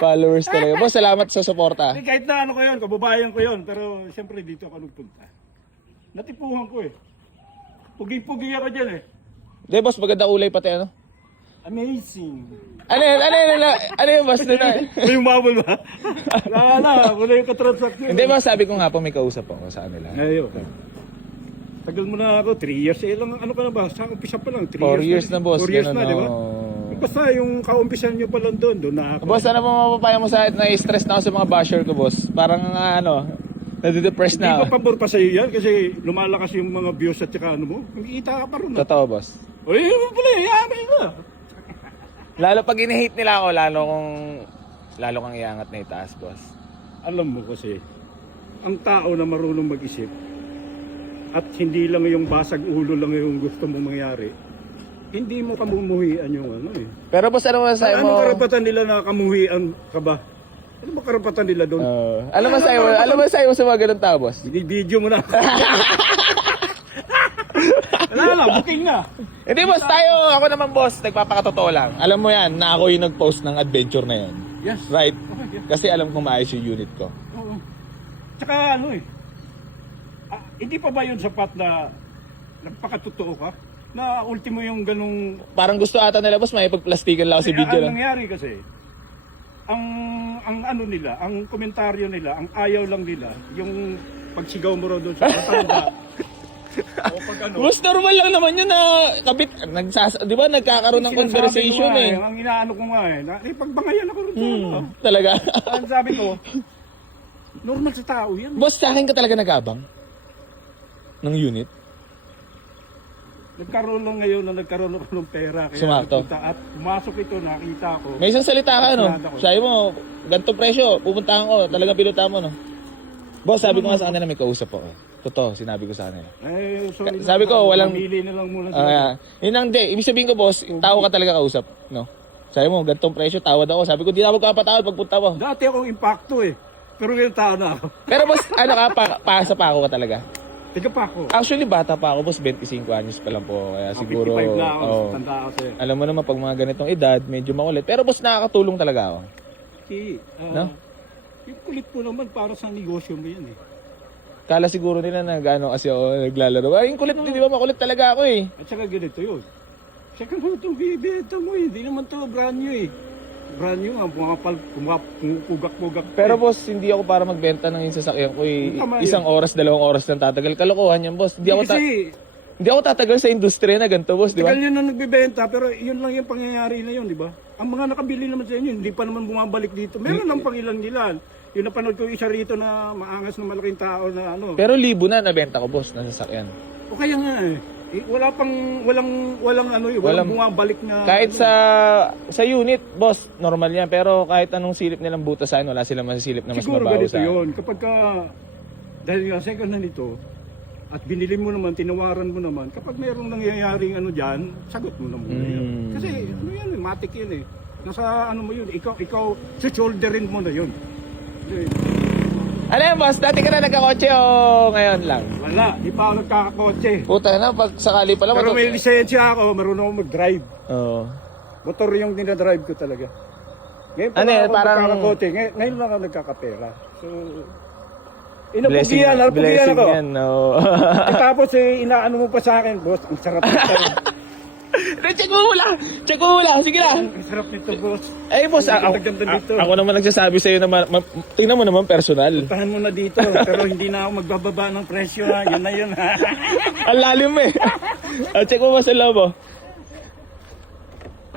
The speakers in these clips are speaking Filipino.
Followers talaga. Boss, salamat sa suporta. Hindi, kahit na ano ko yun, kababayan ko yun. Pero siyempre dito ako nagpunta. Natipuhan ko eh. Pugi-pugi ako dyan eh. Hindi, boss, maganda kulay pati ano. Amazing. Ano yung boss doon? May umabol ba? Wala yung katransaksyon. Hindi, boss, sabi ko nga po may kausap ako sa kanila. Ayun. Tagal mo na ako, 3 years eh lang, ano ka na ba? Sa umpisa pa lang, 3 4 years na, boss. 4 years Ganun, na, di ba? Basta yung kaumpisan nyo pa lang doon na ako. Boss, ano po mapapaya mo sa akin? Na-stress na ako sa mga basher ko, boss. Parang nadidepress Hindi na pa ako. pabor pa sa'yo yan kasi lumalakas yung mga views at saka ano mo. Kumikita ka pa rin. Totoo, boss. O yun pala, yaman ka. Lalo pag ini-hate nila ako, lalo kang iangat na itaas, boss. Alam mo kasi, ang tao na marunong mag-isip at hindi lang yung basag ulo lang yung gusto mong mangyari, hindi mo kamumuhian yung ano eh. Pero boss, ano masasabi mo? Ano karapatan nila na kamuhian ka ba? Ano ba karapatan nila doon? Alam mo sa'yo sa mga ganun tao, boss? Binibideo mo na. Wala na, booking na. Hindi, boss, ako naman, boss, nagpapakatotoo lang. Alam mo yan, na ako yung nag-post ng adventure na yun. Yes. Right? Okay, yes. Kasi alam kong maayos yung unit ko. Oo. Tsaka ano eh, hindi pa ba yun sapat na nagpakatotoo ka? Na ultimo yung ganung... Parang gusto ata nila, boss, may pagplastikan lang ako sa video Ang lang. nangyari kasi, ang ano nila, ang komentaryo nila, ang ayaw lang nila, yung pagsigaw mo raw doon sa matanda. O pag ano. Boss, normal lang naman yun na kabit, di ba nagkakaroon ng Sinasabi conversation ko nga eh. Ang inaano ko nga eh, pagbangayan ako rin doon. Talaga. Ang sabi ko, normal sa tao yan. Boss, sa akin ka talaga nag-abang? Ng unit? Nagkaroon lang ngayon na nagkaroon ako ng pera. Kaya Sumakto. nagpunta at pumasok ito, nakita ko. May isang salita ka, no? Sinada ko. Sabi mo, ganito presyo, pupuntahan ko, talagang pinuta mo, no? Boss, sabi ko nga sa kanila may kausap ako. Totoo, sinabi ko sa kanila. Eh, sorry Sabi ko, walang... Mamili na lang muna sila. Yun ang di. Ibig sabihin ko, boss, tao ka talaga kausap, no? Sabi mo, ganitong presyo, tawad ako. Sabi ko, di na magpapatawad pagpunta mo. Dati akong impacto eh. Pero ngayon tao na ako. Pero boss, ano ka, pasa pa ako ka talaga. Tiga pa ako. Actually, bata pa ako, boss, 25 anyos pa lang po. Kaya siguro, 55 na ako, oh, tanda ako sa'yo. alam mo naman, pag mga ganitong edad, medyo makulit. Pero boss, nakakatulong talaga ako. Kasi, No? yung kulit mo naman para sa negosyo mo yan eh. Kala siguro nila na gano'n kasi ako naglalaro. Ay, yung kulit, di ba makulit talaga ako eh. At saka ganito yun. Saka mo itong bibenta mo eh. Hindi naman ito brand new eh. Brand new nga, pumapugak-pugak. Pero boss, hindi ako para magbenta ng yung sasakyan ko eh. Tama yun. 1 oras, 2 oras lang tatagal. Kalokohan yan, boss. Hindi ako tatagal sa industriya na ganito, boss, di ba? tagal yun na nagbibenta, pero yun lang yung pangyayari na yun, di ba? Ang mga nakabili naman sa inyo, hindi pa naman bumabalik dito. Meron ng pangilan-ilan. Yung napanood ko isa rito na maangas na malaking tao na ano. Pero libo na nabenta ko, boss, na sasakyan. O kaya nga eh. Walang ano eh, walang bumabalik na... Kahit sa unit, boss, normal yan. Pero kahit anong silip nilang butasan, wala silang masisilip na mas siguro mabaho ganito sa... yun. Kapag ka, dahil nga second hand ito, at binili mo naman, tinawaran mo naman, kapag mayroong nangyayaring ano dyan, sagot mo na muna yun. Kasi ano yan eh, matik yan eh. Nasa ano mo yun, ikaw shoulderin mo na yun. Ano yan, boss? Dati ka na nagkakotse o ngayon lang? Wala, di pa ako nagkakakotse. Puta na, pag sakali pala... Pero may lisensya ako, marunong ako mag-drive. Oo. Motor yung dinadrive ko talaga. Ngayon pa Ano lang eh, ako parang- nagkakakotse. Ngayon lang ako nagkakapera. So, Blessing napugian ako. yan, no? Tapos inaano mo pa sa akin, boss, ang sarap nito. Check mo mula! Sige na! Ang sarap nito, boss. Eh, boss, Ang ganda dito. ako naman nagsasabi sa'yo na tingnan mo naman personal. Puntahan mo na dito, pero hindi na ako magbababa ng presyo ha. Yun na yun ha. Ang lalim eh. Check mo ba sa loob, oh?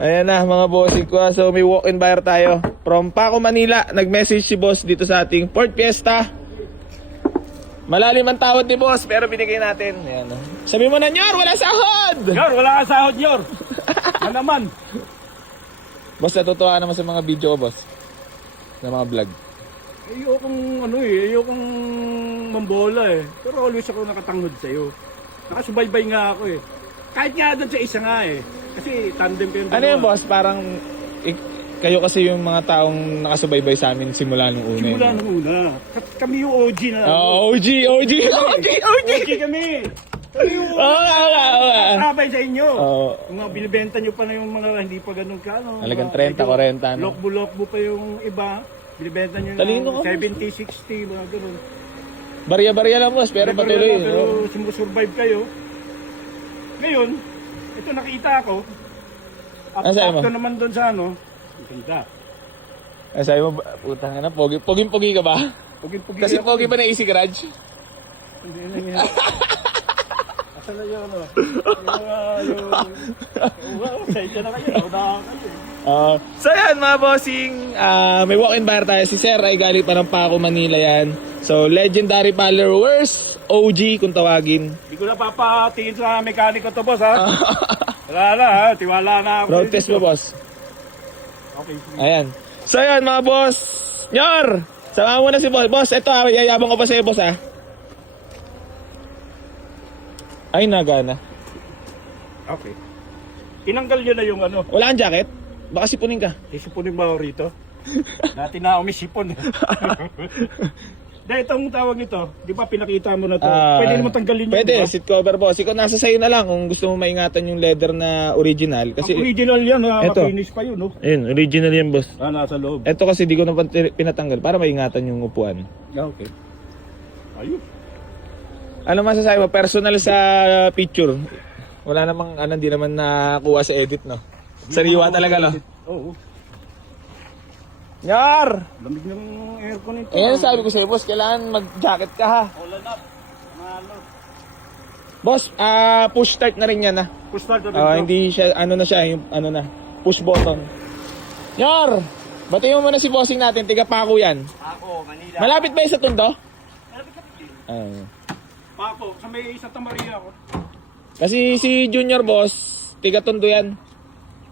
Ayan na, mga bossing ko. So, may walk-in buyer tayo. From Paco, Manila. Nag-message si boss dito sa ating Ford Fiesta. Malalim ang tawad ni boss, pero binigay natin. Ayan, oh. Sabi mo na, Nyor, wala sahod! Yor, wala ka sahod, Yor. Ano naman? Boss, natutuwa naman sa mga video ko, boss. Sa mga vlog. Ayokong mambola eh. Pero always ako nakatangod sa'yo. Nakasubaybay nga ako eh. Kahit nga doon sa isa nga eh. Kasi tandem pa yung Ano yun, boss? Parang kayo kasi yung mga taong nakasubaybay sa amin simula nung una. Simula nung una. Kami yung OG na. OG OG kami. Oo. Trabay sa inyo. Oo. Yung mga binibenta nyo pa na yung mga hindi pa ganun ka, no? Halagang Mga 30, medyo 40, no? Lokbo-lokbo pa yung iba. Binibenta nyo Talino ng ka, 70, 60, mga ganun. Barya-barya lang boss, pero patuloy. Pero Oo. sumusurvive kayo. Ngayon, ito nakita ako. At Ano sabi mo? sakto naman doon sa ano. Nakita. Sabi mo, putang na, poging-pogi ka ba? Pugi-pugi Kasi ako. pogi ba na easy garage? Hindi na yan. Asan na yun, ano? Sa inyo na kayo. Naunahan kayo. So yan mga bossing, may walk-in bar tayo. Si Sir ay galing pa ng Paco, Manila yan. So legendary followers, OG kung tawagin. Hindi ko na papatiin sa mekaniko to, boss, ha? Wala na, ha? Tiwala na ako. Road test mo boss. Okay. Ayan. So yan mga boss. Nyor! Sama mo na si boss. Boss, ito yayabang ko pa sa'yo boss ha. Ay, nagana. Okay. Tinanggal nyo na yung ano. Wala kang jacket? Baka sipunin ka. Isipunin ba ako rito? Dati na ako may sipon. Dahil itong tawag nito, di ba pinakita mo na to? Pwede naman tanggalin yun. Pwede, di ba? seat cover boss. Ikaw nasa sa'yo na lang kung gusto mo maingatan yung leather na original. Kasi, Ang original yan, ha? Eto. Makinis pa yun, no? ayun, original yan boss. Nasa loob. Ito kasi di ko na pinatanggal para maingatan yung upuan. Okay. Ayun. Ano masasabi mo? Personal sa picture. Wala namang, hindi naman nakuha sa edit, no? Sariwa talaga, no? Oo. Nyar! Lamig ng aircon ito. Ayan, sabi ko sa'yo, boss, kailangan mag-jacket ka, ha? Ulan up. Ano? Boss, push start na rin yan, ha? Push start na rin. Hindi siya, na siya, yung, push button. Nyar! Batiin mo muna si bossing natin, tiga Paco yan. Ako, Manila. Malapit ba yung sa Tondo? Malapit-lapit. Ayun. Pako, sa may Santa Maria ako. Kasi si Junior, boss, tiga Tondo yan.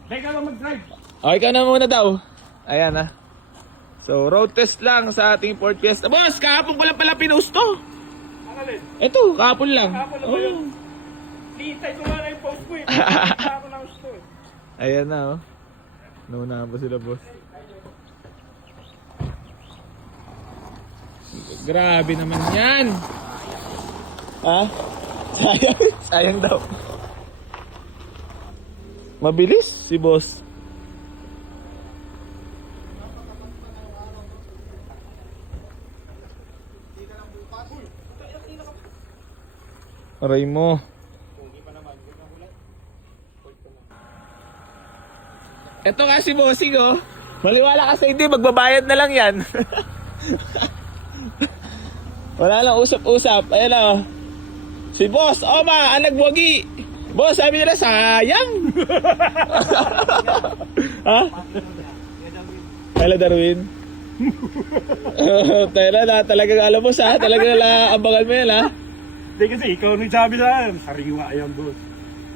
Teka lang mag-drive. Okay ka na muna daw. Ayan, ha? So, road test lang sa ating Ford Fiesta. Boss, kahapon ko lang pala pinost to. Ang alin? Ito, kahapon lang. Kahapon na ba yun? Oo. Hintay ko nga na yung post ko eh. Hintay ako na gusto eh. Ayan na, oh. Nauna pa sila, boss. Grabe naman yan. Ha? Sayang. Sayang daw. Mabilis si boss. Aray mo. Ito kasi bossing, oh. Maliwala ka sa hindi, magbabayad na lang yan. Wala lang usap-usap. Ayan na, oh. Si Boss Oma, ang nagwagi. Boss, sabi nila, sayang. Ha? Hello, Darwin. Tayo na, talagang alam mo sa, talagang abangan mo yan, ha? Hindi kasi ikaw nung sabi sa akin, sariwa yan boss.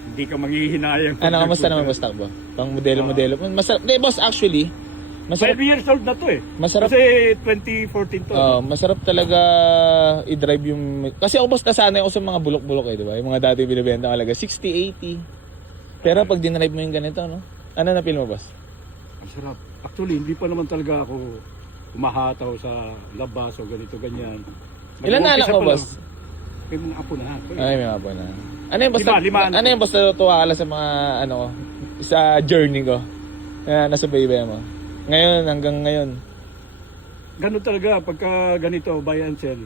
Hindi ka manghihinayang. Ano, kamusta naman, boss takbo? Pang modelo-modelo. Masarap. Hindi, boss, actually, 5 masarap. years old na to eh. Masarap. Kasi 2014 to. Masarap talaga i-drive yung... Kasi ako, boss, nasanay ako sa mga bulok-bulok eh, di ba? Yung mga dati binibenta talaga, 60, 80. Pero pag dinrive mo yung ganito, no? Ano na feel mo, boss? Ang sarap. Actually, hindi pa naman talaga ako umahataw sa labas o ganito, ganyan. Ilan na anak Nag-umpisa mo, pa lang. boss? May mga apo na. Ay, may mga po na. Ano yung basta, Lima anak ano ko. yung basta tuwa ka lang sa mga, sa journey ko? Nasa baby mo. Ngayon, hanggang ngayon. Ganun talaga, pagka ganito, buy and sell,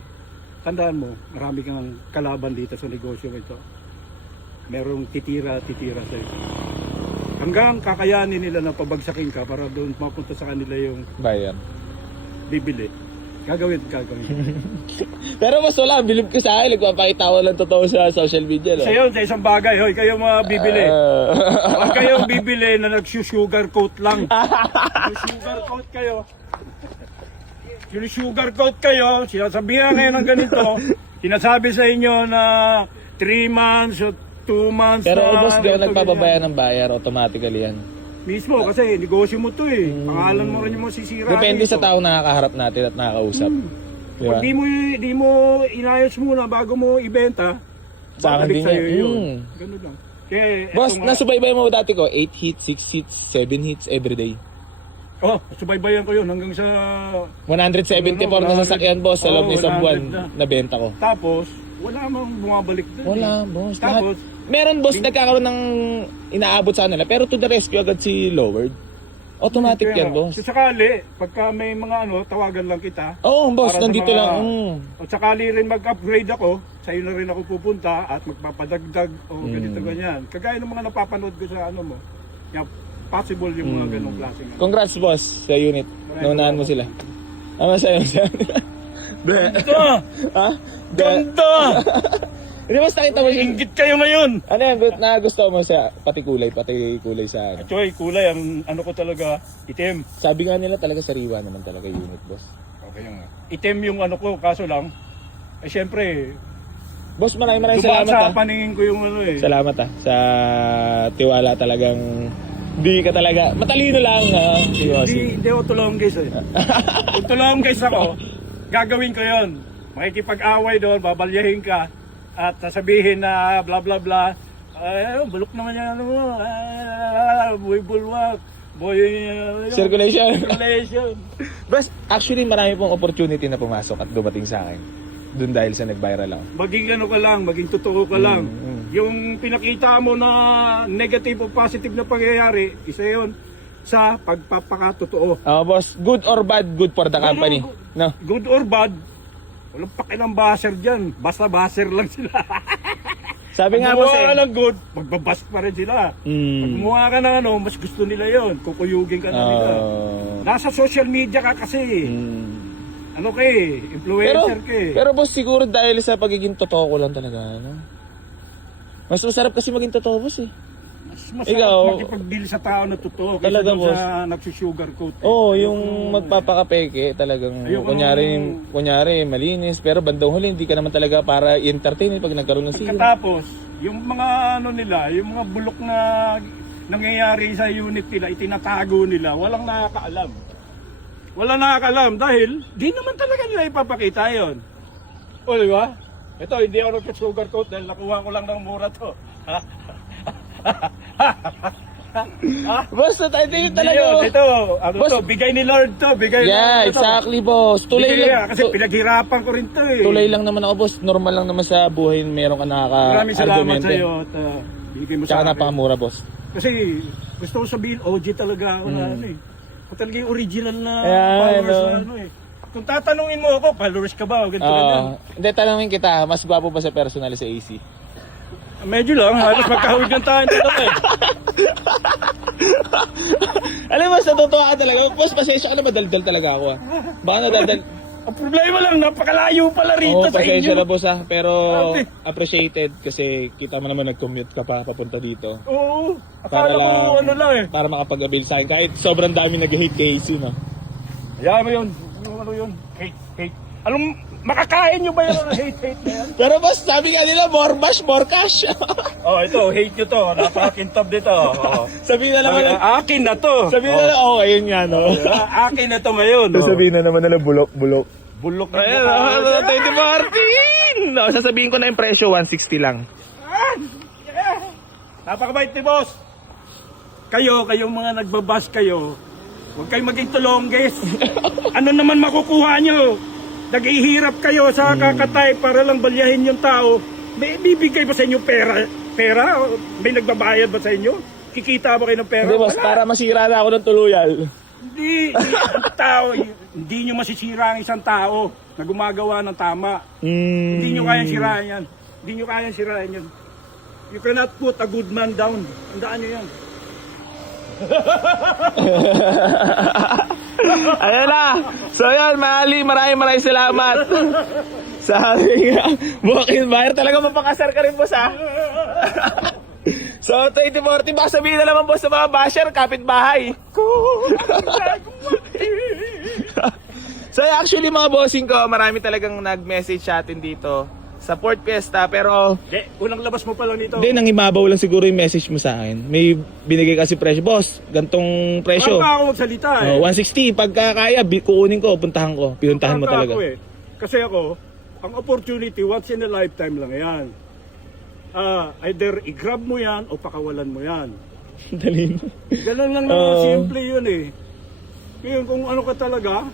tandaan mo, marami kang kalaban dito sa negosyo ito. Merong titira sa'yo. Hanggang kakayanin nila na pabagsakin ka para doon mapunta sa kanila yung Bayan. bibili. Gagawin. Pero mas wala, bilib ko sa akin. Nagpapakita ko lang totoo sa social media. No? Sa yun, sa isang bagay, hoy, kayo mga bibili. Huwag kayong bibili na nag-sugar coat lang. Sugar coat kayo. Yung sugar coat kayo, sinasabihan kayo ng ganito, sinasabi sa inyo na 3 months o 2 months Pero na boss, di ako ganito, nagpapabayan ng bayar. Automatically yan. ganyan. Mismo, kasi negosyo mo to eh. Pangalan mo rin yung masisira. Depende dito. sa taong nakakaharap natin at nakakausap. Di ba? Pag di mo inayos muna bago mo ibenta, Sa akin babalik din sa'yo yan. yun. Ganun lang. Kaya, Boss, eto nga. nasubaybay mo dati ko, 8 hits, 6 hits, 7 hits everyday. Oh, subaybayan ko yun hanggang sa... 174 na sasakyan, boss, sa loob ng isang 100 buwan na. na benta ko. Tapos, wala mang bumabalik doon. Wala, boss. Tapos, Meron, boss, nagkakaroon ng inaabot sa kanila, pero to the rescue agad si Lowered. Automatic yan, boss. So sakali, pagka may mga tawagan lang kita. Oo, boss, para sa nandito mga- lang. O sakali rin mag-upgrade ako, sa'yo na rin ako pupunta at magpapadagdag o ganito ganyan. Kagaya ng mga napapanood ko sa mo. Yeah, possible yung mga ganong klaseng. Congrats, boss, sa unit. Naunahan mo sila. Ano sa'yo? Ganda! Ha? Ganda! Hindi, boss, nakita mo siya. Ingit kayo ngayon! Ano yan, na gusto mo sa pati kulay sa ano. Choy, kulay, ang ko talaga, itim. Sabi nga nila talaga sariwa naman talaga unit, boss. Okay nga. Itim yung ko, kaso lang, syempre, Boss, maraming dumaan salamat sa paningin ko yung Salamat sa tiwala talagang di ka talaga. Matalino lang ha. Hindi ako tulong guys eh. Kung tulong guys ako, gagawin ko yon. Makikipag-away doon, babalyahin ka at sasabihin na bla bla bla. Bulok naman yan boy bulwak. Boy Circulation. circulation. Boss, actually marami pong opportunity na pumasok at dumating sa akin. Doon dahil sa nag-viral ako. Maging ka lang, maging totoo ka lang. Yung pinakita mo na negative o positive na pangyayari, isa yon sa pagpapakatotoo. Boss, good or bad, good for the company. No. Good or bad, walang pakilang baser dyan. Basta baser lang sila. Sabi nga Pag boss gumawa ka ng good, magbabast pa rin sila. Pag gumawa ka ng mas gusto nila yon, kukuyugin ka na nila. Nasa social media ka kasi. Influencer ka eh. Pero boss, siguro dahil sa pagiging totoo ko lang talaga, ano? Mas masarap kasi maging totoo, boss eh. Mas masarap Ikaw, makipag-deal sa tao na totoo kaysa talaga, dun boss. sa nagsusugarcoat. Oo, yung magpapakapeke talagang kunyari malinis, pero bandang huli hindi ka naman talaga para i-entertain pag nagkaroon ng sila. Pagkatapos, yung mga nila, yung mga bulok na nangyayari sa unit nila, itinatago nila, walang nakakaalam. Walang nakakaalam dahil di naman talaga nila ipapakita yon. O, di ba? Ito, hindi ako nagsusugarcoat dahil nakuha ko lang ng mura to. Boss, tayo talaga. Yun, ito, Boss, bigay ni Lord to, bigay ni Lord to. exactly, boss. Tulay Bigay lang. niya, kasi pinaghirapan ko rin to eh. Tulay lang naman ako, boss. Normal lang naman sa buhay, meron ka Maraming salamat nakaka-argumente. sa iyo at bigay mo sa Tsaka akin. napakamura, boss. Kasi gusto ko sabihin, OG talaga ako na Ako talaga yung original na Ayan, followers na eh. Kung tatanungin mo ako, followers ka ba? O ganito ganyan. Hindi, tanongin kita, mas gwapo ba sa personal sa AC? Medyo lang, halos magkahawig yung tayo dito eh. Alam mo, sa totoo ka talaga. Boss, pasensya ka na, madaldal talaga ako ah. Baka nadaldal. Ang problema lang, napakalayo pala rito Oo, sa pasensya inyo. na boss ah. Pero Ate. appreciated kasi kita mo naman nag-commute ka pa papunta dito. Oo, akala ko ano lang eh. Para makapag-avail sa akin. Kahit sobrang dami nag-hate kay AC, no? Hayaan mo yun. Ano yun? Hate. Anong makakain nyo ba yun ang hate na yan? Pero boss, sabi nga nila, more bash, more cash. Oh, ito, hate nyo to. Napakakintab dito. Oh. Sabihin na naman, Akin na to. sabihin na lang, ayun nga, no? Akin na to ngayon. Sabihin na naman nila, bulok. Bulok na Ayan, 2014! No, sasabihin ko na yung presyo, 160 lang. Napakabait ni boss. Kayong mga nagbabas kayo, huwag kayong maging tulongges. Ano naman makukuha nyo? Naghihirap kayo sa kakatay para lang balyahin yung tao. May bibigay ba sa inyo pera? Pera? May nagbabayad ba sa inyo? Kikita ba kayo ng pera? Hindi boss, Wala. para masira na ako ng tuluyan. Hindi. Ang tao, hindi nyo masisira ang isang tao na gumagawa ng tama. Hindi nyo kayang sirain yan. Hindi nyo kayang sirain yan. You cannot put a good man down. Tandaan nyo yan. Ayan na. So yun, maraming salamat. Sa ating walk-in buyer. Talaga mapakasar ka rin boss ha. So 2040, baka sabihin na naman boss sa mga basher, kapitbahay. So actually mga bossing ko, marami talagang nag-message sa atin dito sa Port Fiesta, pero Unang labas mo pa lang dito. hindi, nangimabaw lang siguro yung message mo sa akin. May binigay kasi presyo. Boss, gantong presyo. Paano pa ako magsalita eh? 160. Pagka kaya, kukunin ko, puntahan ko. Pinuntahan mo Paano pa talaga. ako eh? Kasi ako, ang opportunity once in a lifetime lang yan. Either i-grab mo yan o pakawalan mo yan. Dali mo. Ganun lang naman, simple yun eh. Ngayon kung ano ka talaga,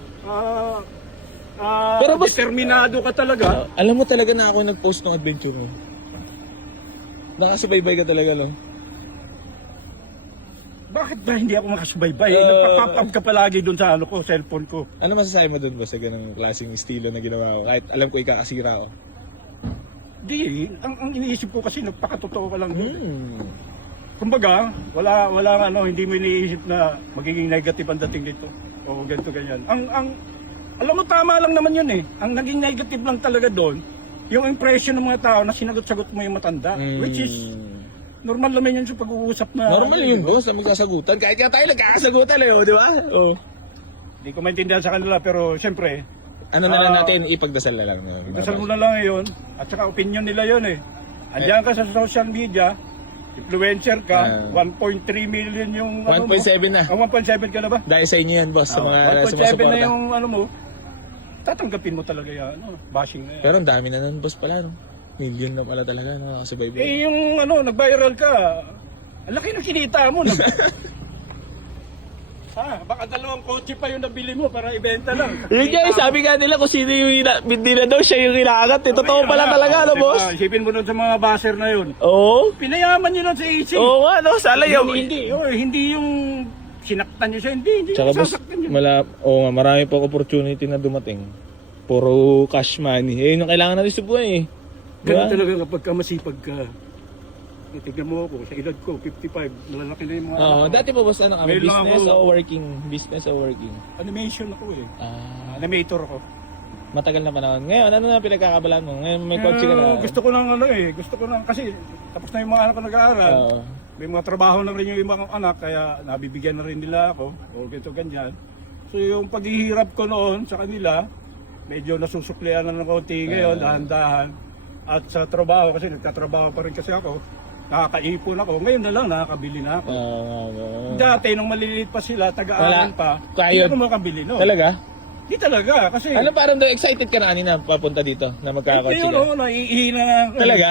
Pero boss- determinado ka talaga. Alam mo talaga na ako nag-post ng adventure mo. Nakasubaybay ka talaga, no? Bakit ba hindi ako makasubaybay? Nagpa-pop up ka palagi doon sa ano ko, cellphone ko. Ano masasabi mo dun, boss, sa ganang klaseng estilo na ginawa ko? Kahit alam ko ikakasira ako. Di, ang iniisip ko kasi nagpakatotoo ka lang doon. Hmm. Kumbaga, wala ano, hindi mo iniisip na magiging negative ang dating dito. O ganito ganyan. Alam mo, tama lang naman yun eh. Ang naging negative lang talaga doon, yung impression ng mga tao na sinagot-sagot mo yung matanda. Which is, normal naman yun sa pag-uusap na... Normal yun, boss, na magkasagutan. Kahit nga tayo nagkakasagutan eh, di ba? Oh. Hindi ko maintindihan sa kanila, pero syempre, Ano na lang natin, ipagdasal na lang. dasal mo na lang yun. At saka opinion nila yun eh. Andiyan ka sa social media, influencer ka, 1.3 million yung... 1.7 na. 1.7 ka na ba? Dahil sa inyo yan, boss, sa mga 1.7 na sumusuporta. yung ano mo, tatanggapin mo talaga yan, bashing na yan. Pero ang dami na nun, boss, pala, no? Million na pala talaga, nakakasubaybay. Eh yung ano, nag-viral ka, ang laki ng kinita mo. Baka 2 kotse pa yung nabili mo para ibenta lang. Yun nga, sabi nga nila kung sino yung hindi na daw siya yung kinakat. Eh, totoo pala talaga, ano, boss? Isipin mo nun sa mga baser na yun. Oo. Pinayaman nyo nun sa AC. Oo nga, no? Sala yung... Hindi yung sinaktan nyo siya, hindi Tsaka, boss, sasaktan nyo. marami pa opportunity na dumating. Puro cash money. Eh, yun yung kailangan natin sa buhay, eh. Ganun talaga kapag ka masipag ka. Tignan mo ako, sa edad ko, 55, malalaki na yung mga... Oo, dati po, boss, ano kami? Ngayon lang Business ako- o working? Business o working? Animation ako eh. Animator Animator ako. Matagal na panahon. Ngayon, ano na pinagkakabalaan mo? Ngayon, may kotse ka na. Gusto ko nang ano eh, gusto ko nang kasi tapos na yung mga anak ko nag-aaral. Oo. May mga trabaho na rin yung ibang anak kaya nabibigyan na rin nila ako o ganito ganyan. So yung paghihirap ko noon sa kanila, medyo nasusuklian na ng konti ngayon, dahan-dahan. At sa trabaho, kasi nagtatrabaho pa rin kasi ako, nakakaipon ako. Ngayon na lang nakakabili na ako. Dati nung maliliit pa sila, taga-aral pa, Kayod. hindi ko makabili no. Talaga? Di talaga kasi... Ano parang daw excited ka na kanina papunta dito na magkakotse Ayun ka? o, naiihina ako. Talaga?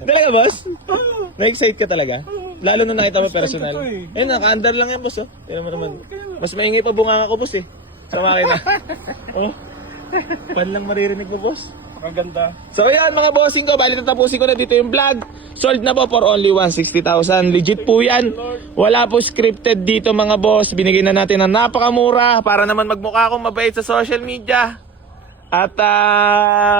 Talaga, boss? Na-excite ka talaga? Lalo na nakita mo First time personal. ko to eh. Eh, naka-under lang yan, boss. Oh. Tignan mo naman. Mas maingay pa bunganga ko, boss eh. Sa makina. Oh. Pan lang maririnig mo, boss. Maganda. So yan mga bossing ko, bali tatapusin ko na dito yung vlog. Sold na po for only 160,000. Legit po yan. Wala po scripted dito mga boss. Binigyan na natin ng napakamura para naman magmukha akong mabait sa social media. At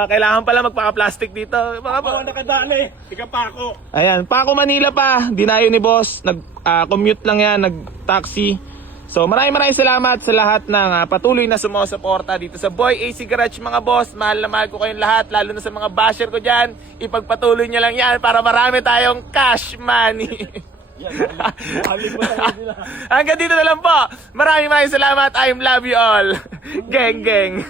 kailangan pala magpaka-plastic dito. Mga Ako nakadali. Ika pa ako. Ayan, Paco Manila pa. Dinayo ni boss. Nag-commute lang yan, nag-taxi. So maraming salamat sa lahat ng patuloy na sumusuporta dito sa Boy AC Garage mga boss. Mahal na mahal ko kayong lahat, lalo na sa mga basher ko dyan. Ipagpatuloy nyo lang yan para marami tayong cash money. Hanggang dito na lang po. Maraming salamat. I love you all. Geng geng.